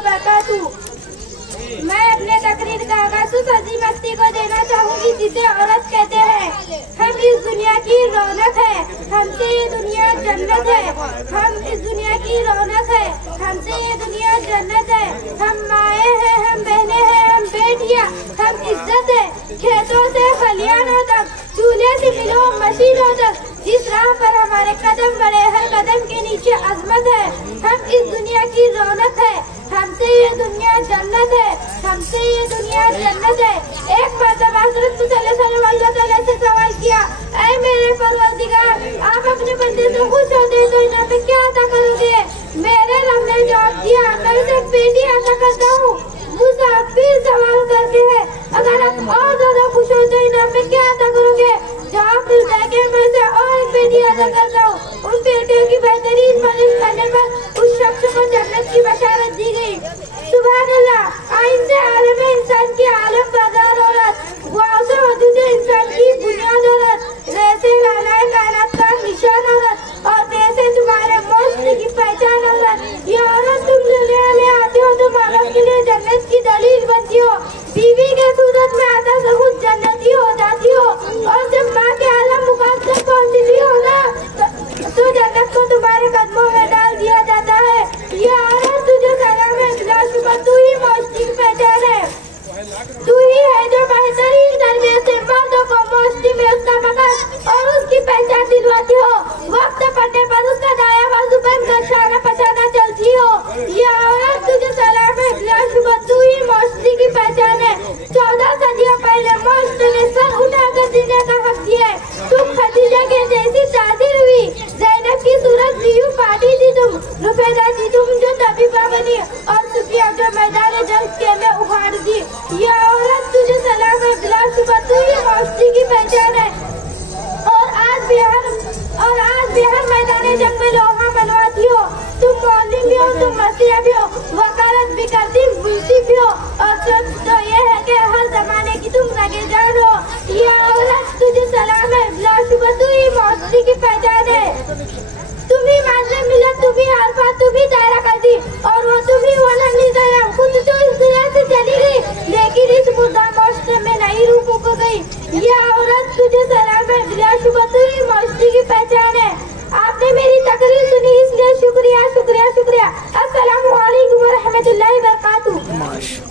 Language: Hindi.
वबरकातुहू। मैं अपने तकरीर का आगाज़ उस अजीम हस्ती को देना चाहूँगी जिसे औरत कहते हैं। हम इस दुनिया की रौनक है, हमसे ये दुनिया जन्नत है। हम इस दुनिया की रौनक है, हमसे ये दुनिया जन्नत है। हम माए हैं, हम बहनें हैं, हम बेटियाँ, हम इज्जत है। खेतों से खलियानों तक, चूल्हे से मिलों मशीनों तक, जिस राह पर हमारे कदम बढ़े हर कदम के नीचे अजमत है। हम इस दुनिया की रौनक है, हमसे ये दुनिया जन्नत है, हमसे ये दुनिया जन्नत है। एक मर्तबा हज़रत सल्लल्लाहु अलैहि वसल्लम से सवाल किया, ऐ मेरे परवरदिगार, आप अपने बंदे से खुश होते तो इन्हें में क्या अता करोगे? मेरे रब ने जवाब दिया, मैं उसे एक बेटी अता करता हूँ। मूसा फिर सवाल करते हैं, अगर आप और ज्यादा खुश होते इन्हें में क्या अता करोगे? जवाब मिलता है कि मैं उसे और एक बेटी अता करता हूँ। उन बेटियों की बेहतरीन परवरिश करने पर उस शख्स को जन्नत की बशारत दी गई। सुभान अल्लाह। आइन से आलम इंसान की आलम बाजार औरत, वाव से वजूद इंसान की बुनियाद औरत, जैसे लालाए कायनात का निशान औरत, और जैसे तुम्हारे मुश्किल की पहचान औरत। ये औरत तुम दुनिया में आती हो तो मानव के लिए जन्नत की दलील बनती हो। बीवी के सूरत में आता से खुद जन्नती हो जाती हो, और जब माँ के आलम मुकाम तक पहुँचती हो ना तो जन्नत को तुम्हारे कदमों में डाल दिया जाता है। ये औरत तुझे सलाम है, बिलाशुबा तू ही मौजूदी की पहचान है। तू ही है जो बेहतरीन तरबियत से मर्दों को मौजूदी में उसका मकान और उसकी पहचान दिलवाती हो। वक्त पड़ने पर उसका दाया बाजू बनकर शाना पछाना चलती हो। ये औरत तुझे सलाम है, बिलाशुबा तू ही मौजूदी की पहचान है। 14 सदियों पहले मौजूद ने सर उठाकर जीने का हक दिया है। तुम खदीजा के जैसी तासीर हुई, ज़ैनब की सूरत यूं पाटी थी तुम, रुफैदा थी तुम जो तबीबा बनी, और सुफिया जो मैदान जंग के में उखाड़ दी। ये औरत तुझे सलाम है, बिलाशुबा तू ही मौजूदी की पहचान है। और आज भी हर मैदान जंग में लोहा मनवाती हो। तुम मौलिम भी हो, तुम मसीहा भी हो, वकालत भी करती मुंशी भी हो, और सच तो ये है कि हर जमाने की तुम रगे जान हो। ये औरत तुझे सलाम है, बिलाशुबा तू ही मौजूदी की पहचान है। तुम ही माज़े मिलत, तुम ही अरफा, तुम ही दायरा करती, और वो तुम ही वो नन्ही ज़या खुद तो इस दुनिया से चली गई, लेकिन इस मुर्दा मौजूद में नहीं रूह फूक गई। ये औरत तुझे सलाम है, बिलाशुबा तू ही मौजूदी की पहचान है। आपने मेरी तकरीर सुनी इसलिए शुक्रिया शुक्रिया शुक्रिया। अस्सलामु अलैकुम व रहमतुल्लाहि व बरकातुहू।